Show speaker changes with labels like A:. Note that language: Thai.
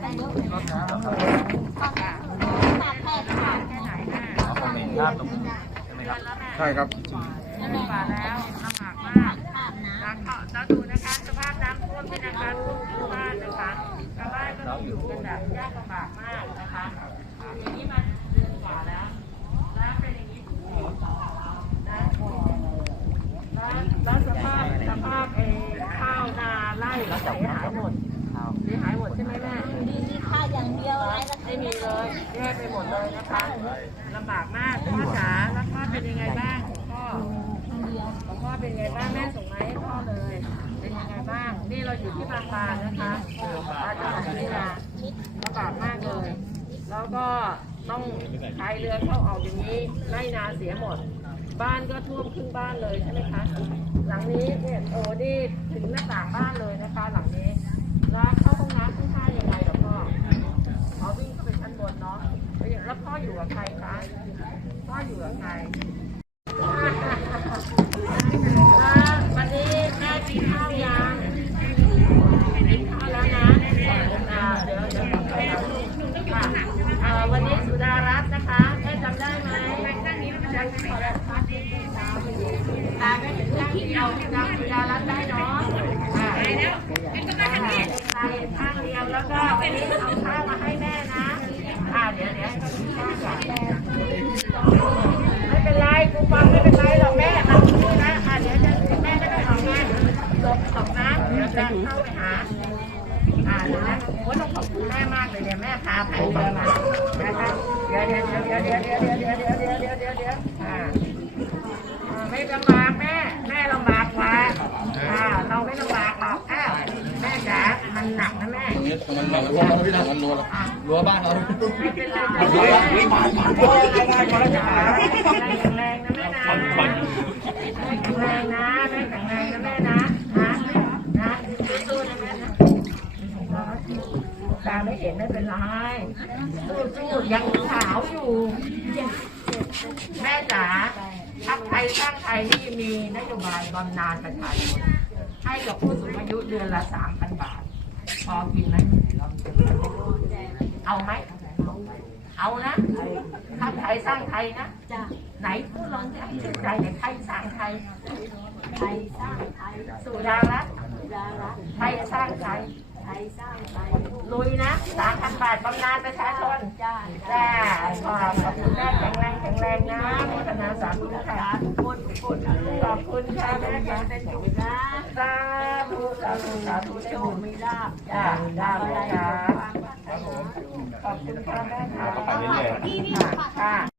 A: ได้เยอะเลยนะขาดแค่ขาดแค่ไหนแม่
B: เอาคอมเมนต์ภาพตรงนี้ใช่ไหมครับ
C: ใช่ครับ
A: นั่นเองมาแล้วลำบากมากแล้วก็แล้วดูนะคะสภาพน้ำท่วมที่นะคะทุกบ้านนะคะชาวบ้านก็ต้องอยู่กันแบบยากลำบากมากนะคะอย่างนี้มาเดือนกว่าแล้วแล้วเป็นอย่างนี้ทุกปีนะแล้วสภาพสภาพเอข้าวนาไร่เสีย ม่มี
D: เล
A: ยแย่ไปหมดเลยนะคะลำบากมากพ่อจ๋าแล้วพ่อเป็นยังไงบ้างพ่อของพ่อเป็นยังไงบ้างแม่ส่งมาให้พ่อเลย เป็นยังไงบ้าง นี่เราอยู่ที่บางบานนะคะบานจังหวัดพิจิตรลำบากมากเลย แล้วก็ต้องพายเรือเข้าออกอย่างนี้ไร่นาเสียหมด บ้านก็ท่วมครึ่งบ้านเลยใช่ไหมคะ หลังนี้เนี่ยโอ้นี่ถึงหน้าต่างบ้านเลยนะคะ นาะแล้วพ่ออยู่กับใครคะพ่ออยู่กับใครวันนี้แม่กินข้าวยังกินข้าวแล้วนะเดี๋ยวเดี๋ยวค่ะอ่าวันนี้สุดารัตน์นะคะแม่จำได้ไหมจำสุดารัตน์ตาไม่ถึงข้างเดียวจำสุดารัตน์ได้เนาะอ่า ใช่ข้างเดียวแล้วก็วันนี้เอาข้าวมาให้แม่นะ อ่าเดี๋ยวเดี๋ยวให้เขากินข้าวก่อนไม่เป็นไรกูฟังไม่เป็นไรหรอกแม่มาที่นี่นะอ่าเดี๋ยวจะแม่ไม่ต้องออกงานจบจบ เดี๋ยวจะเข้าไปหาอ่านะโอ้ต้องขอบคุณแม่มากเลยเนี่ยแม่พาพายเรือมานะคะเดี๋ยวเดี๋ยวเดี๋ยวเดี๋ยวเดี๋ยวเดี๋ยวเดี๋ยวเดี๋ยวเดี๋ยวเดี๋ยวเดี๋ยวเดี๋ยวอ่าไม่ลำบากแม่แม่ลำบากกว่าอ่าเราไม่ลำบากหรอกอ้าวแม่จ๋ามันหนักนะแม่
C: มันแบบรั้วเราไม่ทำมันรั้วรัวบ้านเรา
A: ไม่เป็นไรไม่เป็นไรไม่เป็นไรไม่เป็นไรแข็งแรงนะแม่นะแข็งแรงนะแม่แข็งแรงนะแม่นะนะนะสู้ๆนะแม่นะตาไม่ เห็นไม่เป็นไรสู้ๆยังขาวอยู่ แม่จ๋าพักไทยสร้างไทยนี่มีนโยบายบำนาญประชาชนให้กับผู้สูงอายุเดือนละสามพันบาท พอกินไหมเอาไหม เอานะพักไทยสร้างไทยนะ
D: จ้ะ
A: ไหนพูดลองจะให้ชื่นใจไหนไทยสร้างไทย
D: ไทยสร้างไทย
A: สุดารัตน์
D: ดารา
A: ไทยสร้างไทย
D: ไทยสร้างไทย
A: ลุยนะสามพันบาทบำนาญประชาชน
D: จ้า
A: จ้าขอบคุณแม่แข็งแรงแข็งแรงนะโมทนาสาธุค่ะ
D: คนคน
A: ขอบคุณค่ะแม่ค่ะ
D: เป็นจุนะ
A: สาธุสาธุสาธุ
D: โช
A: โช
D: ค
A: ค
D: มีลาบ
A: จ้าได้เลยค่ะขอบคุณค่ะแม่ค่ะ
B: ไปเรื่
A: ค่ะ